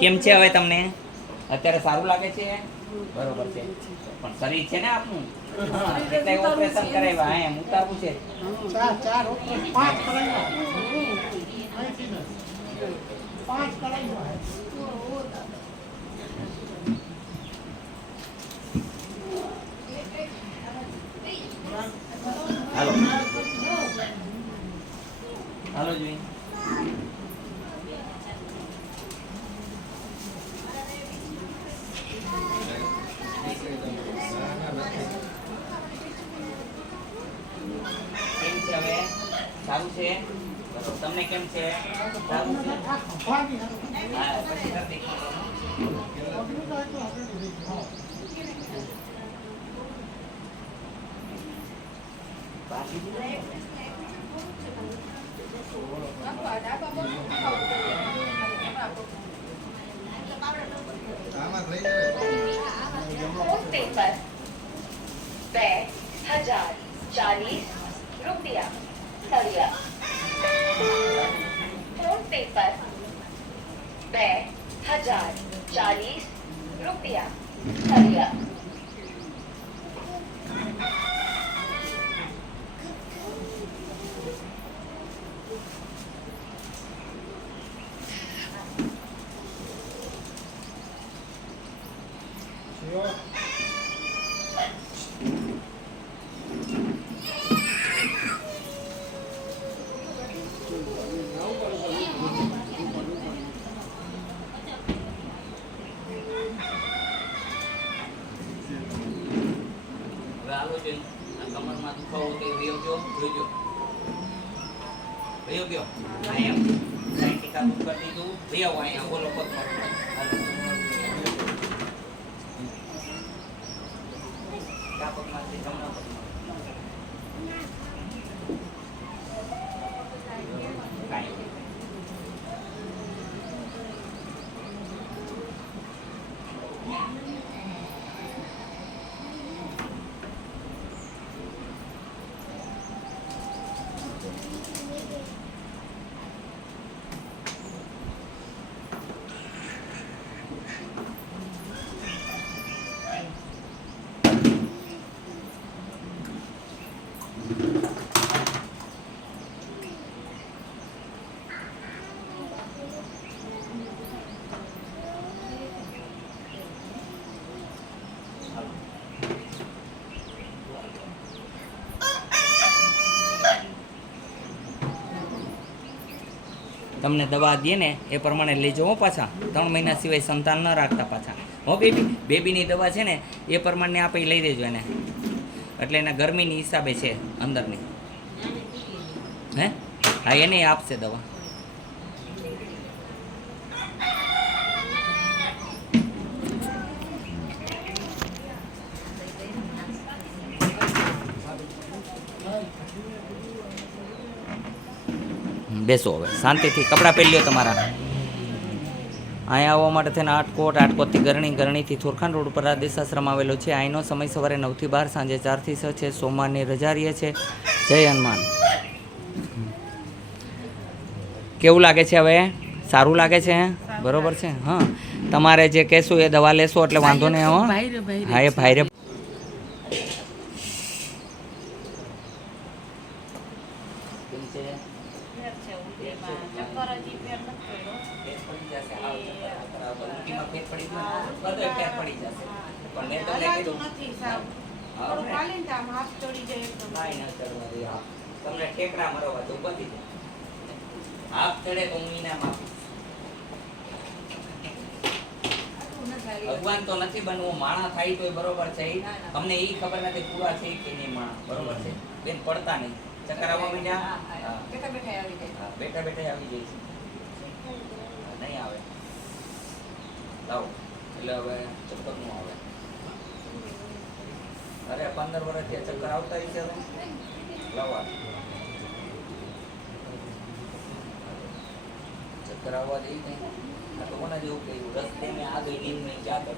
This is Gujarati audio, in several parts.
કેમ છે હવે તમને? અત્યારે સારું લાગે છે? બરોબર છે. પણ શરીર છે ને આપનું, એટલે ઓપરેશન કરાવ્યા એમ ઉતારવું છે. ચાર પાંચ કરાવ્યા. પાંચ કરાવ્યા. હાલો હાલો જોઈ. કેમ છે હવે? સારું છે? બરોબર. તમને કેમ છે? સારું છે? હા, પછી નથી. पेपर 2040 रुपया सरिया फ्रूट पेपर 2040 रुपया सरिया હાલો જોઈ. આ કમરમાં દુખાવો તે વયો ગયો, જોઈજો. વયો ગયો. અહીંયા સાઈડ ટીકા બુક કરી દીધું. વયો અહીંયા બોલો પગમાં. હાલો. કા પગમાંથી જમણા પગમાં. કાંઈ નહીં. તમને દવા દે ને એ પ્રમાણે લઈ જવો પાછા. 3 મહિના સિવાય સંતાન ન રાખતા પાછા. હો બેબીની દવા છે ને એ પ્રમાણે આપણે લઈ દેજો એને. એટલે એના ગરમીની હિસાબે છે અંદરની. હે હા, એને આપશે દવા. બેસો હવે શાંતિથી. કપડાં પહેરી લ્યો તમારા. અહીંયા આવવા માટે થઈને આટકોટથી ગરણીથી થોરખાન રોડ ઉપર આદેશ આશ્રમ આવેલો છે. અહીંનો સમય સવારે 9 થી 12, સાંજે 4 થી 6 છે. સોમવારની રજા રહે છે. જય હનુમાન. કેવું લાગે છે હવે? સારું લાગે છે? બરોબર છે. હા, તમારે જે કહેશું એ દવા લેશો એટલે વાંધો નહીં. હા, એ ભાઈ રે. તમને ઠેકડા મરવા તો બધી હાફ ચડે તો હું ઇનામ આપીશ. ભગવાન તો નથી બનવું, માણા થાય તો બરોબર છે. અમને એ ખબર નથી પૂરા છે કે નહીં માણા. બરોબર છે બેન, પડતા નહીં. ચક્કર આવવા માંડ્યા, બેઠા બેઠા આવી જાય છે. નહીં આવે લાવો એટલે હવે ચક્કર નું આવે. અરે 15 વર્ષથી ચક્કર આવતા છે. લાવવા ચક્કર આવવા દઈ નહીં. આ તો કોને જેવું કહ્યું, રસ્તે મેં આ ગઈ નીમ નહીં ક્યાં કર.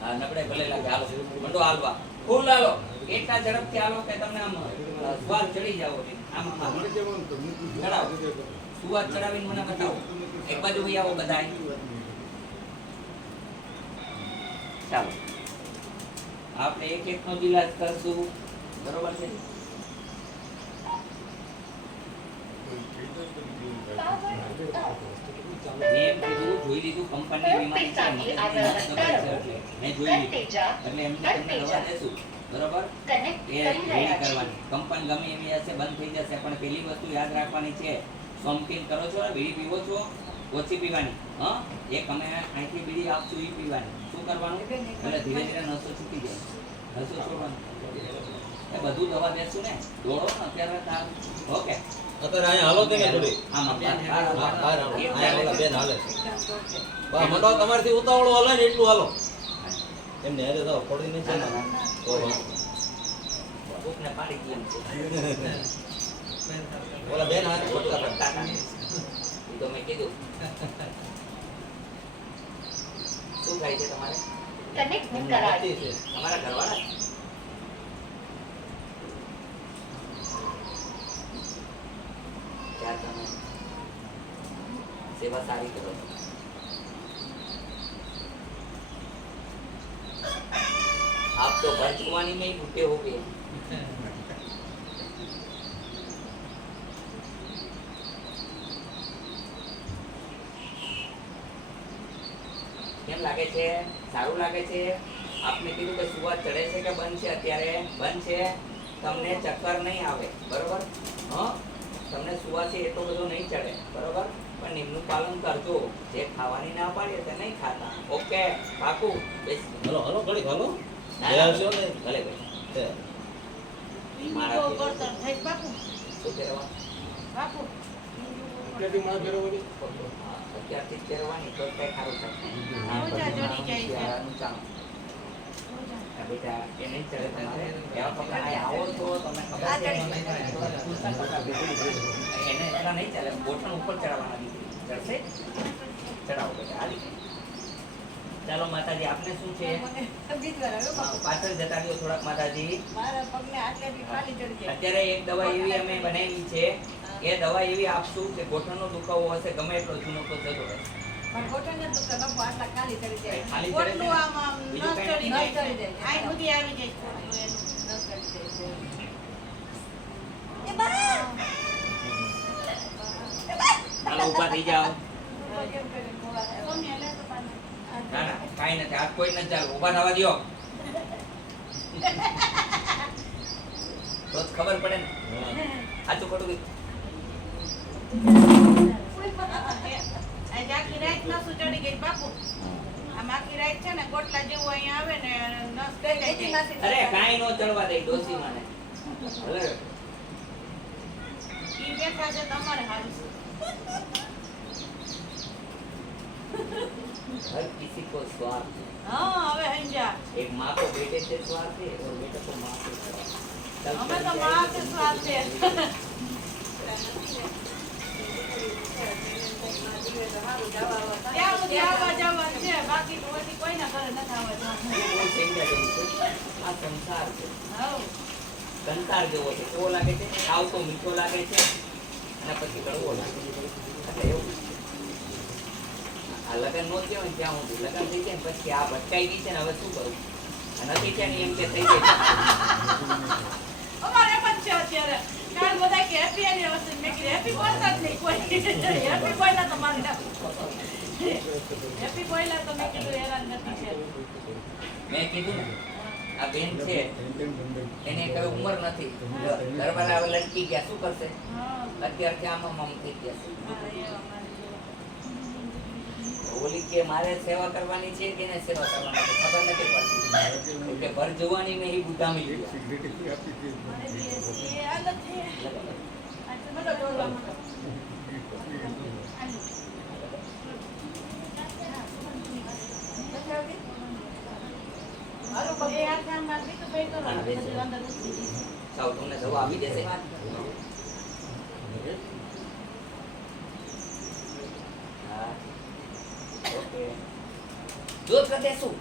હા, નબળે ભલે લાગે. હાલો મંડો હાલવા, ફૂલ હાલો. એટલા ઝડપથી હાલો કે તમને આમ સ્વાદ ચડી જાવ. આમ ચડાવો. સુવાત ચડાવીને મને બતાવો. એક બાજુ ભાઈ આવો બધાય. ચાલો આપણે એક એકનો જ ઈલાજ કરશું, બરોબર છે? મેં કીધું જોઈ લીધું કંપની બીમારી છે, મેં જોઈ લીધું એટલે એમને તમને દવા દેશું, બરોબર? એ રેડી કરવાની. કંપન ગમે એવી હશે બંધ થઈ જશે, પણ પેલી વસ્તુ યાદ રાખવાની છે, સ્મોકિંગ કરો છો, બીડી પીવો છો, ઓછી પીવાની. હા, એક અમે અહીંથી બીડી આપશું એ પીવાની. શું કરવાનું? એટલે ધીરે ધીરે નસો છૂટી જાય, નસો છોડવાનું. એ બધું દવા દેશું ને, દોડો ને અત્યારે તાર. ઓકે, અત્યારે અહીંયા હાલો કે ને થોડી આમ અહીંયા ઓલા બેન હાલે બા મંડો તમારથી ઉતાવળો હાલે ને એટલું હાલો એમને હેરે જાવ પડી નહીં છે ને ભૂખને પાડી દઈએ છે. ઓલા બેન હાથે છોટકા કરતા એ તો મેં કીધું. શું થાય છે તમારે? કનેક્ટ એમને કરાય હાથી છે તમારા ઘરવાળા? ત્યાં તમે સેવા સારી કરો છો. आप तो भर जुवानी में ही भूखे हो गए. કેમ લાગે છે? સારું લાગે છે? આપને કીધું કે સુવાત ચડે છે કે બંધ છે? અત્યારે બંધ છે. તમને ચક્કર નહીં આવે, બરોબર? હા, તમને સુવાથી એટલો બધો નહીં ચડે, બરોબર? પણ નિયમનું પાલન કરજો. જે ખાવાની ના પાડીએ તે નહીં ખાતા. ઓકે, પાકું? બેસી. હાલો હાલો ઘડી હાલો ના, બે ના, આવશો ને ભલે ભાઈ. તે મારાથી કરતર થઈ બાપુ શું કહેવા? બાપુ હા, અત્યારથી જ પહેરવાની તો જ કંઈ સારું થાય. મોજા ચડી જાય છે. શિયાળાનું ચાલો. આ બેટા એ નહીં ચડે તમારે. એવા કપડાં અહીં આવો છો તમે ખબર છે? એને એટલા નહીં ચાલે. ગોઠણ ઉપર ચડાવવાના દીકરી. ચડશે? ચડાવો બેટા, હાલી. ચાલો માતાજી, આપને શું છે? પાછળ જતા રહ્યો થોડાક માતાજી. મારા પગને આટલેથી ખાલી ચડી જાય. અત્યારે એક દવા એવી અમે બનાવી છે, એ દવા એવી આપશું કે ગોઠણનો દુખાવો હશે ગમે એટલો જૂનો તો જતો રહે. પણ ઘોટણને દુખે બાપુ આટલા ખાલી ચડી જાય. ખાલી ચડે છે? ગોટલું આમ આમ બીજું નસ કંઈ ચડી નથી? જાય. આઈ સુધી આવી જાય ગોટલું એનું. નસ ચડી જાય. હાલો ઊભા થઈ જાઓ. કેમ કરે ગોવા? સોમ્યા લે તો પાછા. ના ના, કાંઈ નથી. આ કોઈ નથી ચાલે. ઊભા થવા દ્યો. તો જ ખબર પડે ને. સાચું ખોટું કીધું? આજે આખી રાત નસ ચડી ગઈ બાપુ. આમ આખી રાત છે ને ગોટલા જેવું અહીંયા આવે ને નસ ચડી જાય. અરે કાંઈ નો ચડવા દે ડોસી માને. ભલે ઈ બેઠા છે તમારે હાલ. हर किसी को स्वार्थ है. હા હવે હંજા. एक माँ को बेटे से स्वार्थ है और बेटा को माँ से स्वार्थ है. અમે તો માં કે સ્વાદ છે. ત્યાં સુધી આવવા જવા છે, બાકી તો પછી કોઈના ઘરે નથી આવવા જવાનું. ये वो सेंधा જેવું છે. આ સંસાર છે. હઉ. સંસાર જેવો છે. કેવો લાગે છે? ખાવ તો મીઠો લાગે છે અને પછી કડવો લાગે છે. એટલે એવું. આ લગન નો થયો ને ત્યાં સુધી લગન થઈ જાય ને પછી આ ભટકાઈ ગઈ છે ને હવે શું કરું? આ નથી થયા ને એમ કે થઈ ગઈ. અમારે એમ જ છે અત્યારે. કાલ બધા કે હેપી એનિવર્સરી. મેં કીધું હેપી બોલતા જ નહીં કોઈ. હેપી બોલ્યા તો મારે હેપી બોલ્યા તો મેં કીધું હેરાન નથી છે. મેં કીધું ને આ બેન છે એને કઈ ઉંમર નથી. ઘરવાળા હવે લટકી ગયા શું કરશે? હા. અત્યારથી આમાં મમ થઈ ગયા છે. હા, એ અમારે ઓલી કે મારે સેવા કરવાની છે કે એને સેવા કરવાની છે ખબર નથી પડતી. એટલે ભર જવાની મેં એ બુટામી લીધા. મારે બી એસી હાલત છે. આ તો બધો ડોલવા માંડો. હાલો બે હાથ આમ નાખી તો ભાઈ કરો. પછી અંદર ઉતરી જઈશ. સાવ તમને દવા આપી દેશે. હા. ઓકે. દૂધ કરી દેશું.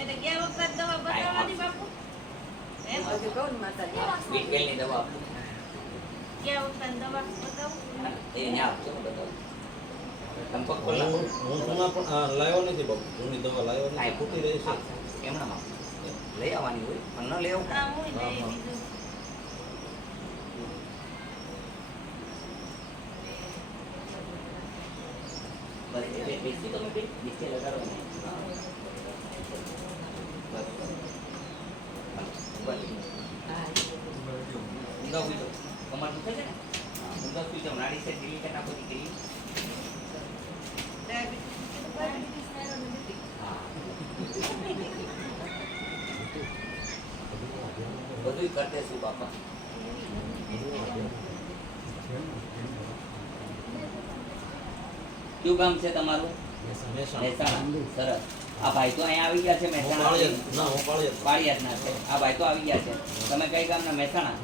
એને ગયા વખત દવા બતાવવાની બાપુ. એમ બીટવેલની દવા આપો. ક્યાં વખત દવા બતાવું એ ન્યા આપજો બતાવો. તમે પગ ખોલ નાખો. હું જૂના પણ લાવ્યો નથી બાપુ જૂની દવા લાવ્યો નથી ખૂટી રહી છે એમનામાં લઈ આવવાની હોય પણ ન લેવું હા હું લઈ બીજું બસ એટલે બેસી તમે બે નીચે લગાડો ને. બસ બસ ઊંધા સુઈ જાઓ. કમર દુખે છે ને ઊંધા સુઈ જાઓ. નાડી છે ઢીલી કરી નાખો દીકરી. હા બધું કરતે શું બાપા. કયું ગામ છે તમારું? મહેસાણા મહેસાણા. સરસ. આ ભાઈ તો અહીંયા આવી ગયા છે હું મહેસાણા. પાળિયાદ ના હું પાળિયાદ પાળિયાદના છે. આ ભાઈ તો આવી ગયા છે. તમે કઈ ગામના? મહેસાણા.